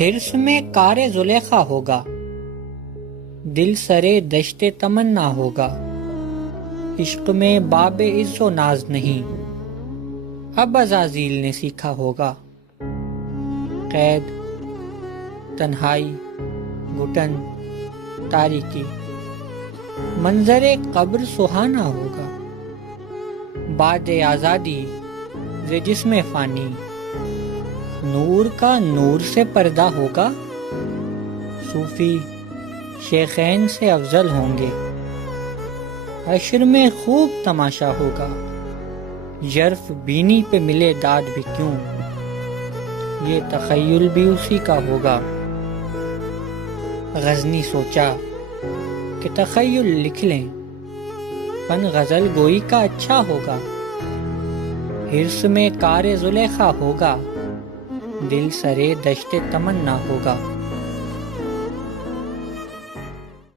حرص میں کار زلیخا ہوگا، دل سرے دشت تمنا ہوگا، عشق میں باب عز و ناز نہیں، اب عزازیل نے سیکھا ہوگا۔ قید، تنہائی، گھٹن، تاریکی، منظر قبر سہانا ہوگا، بعد آزادی ز جسم فانی، نور کا نور سے پردہ ہوگا، صوفی شیخین سے افضل ہوں گے، حشر میں خوب تماشا ہوگا، ژرف بینی پہ ملے داد بھی کیوں، یہ تخیل بھی اسی کا ہوگا۔ غزنی سوچا کہ تخیل لکھ لیں، فن غزل گوئی کا اچھا ہوگا، حرص میں کار زلیخا ہوگا، دل سرے دشت تمنا ہوگا۔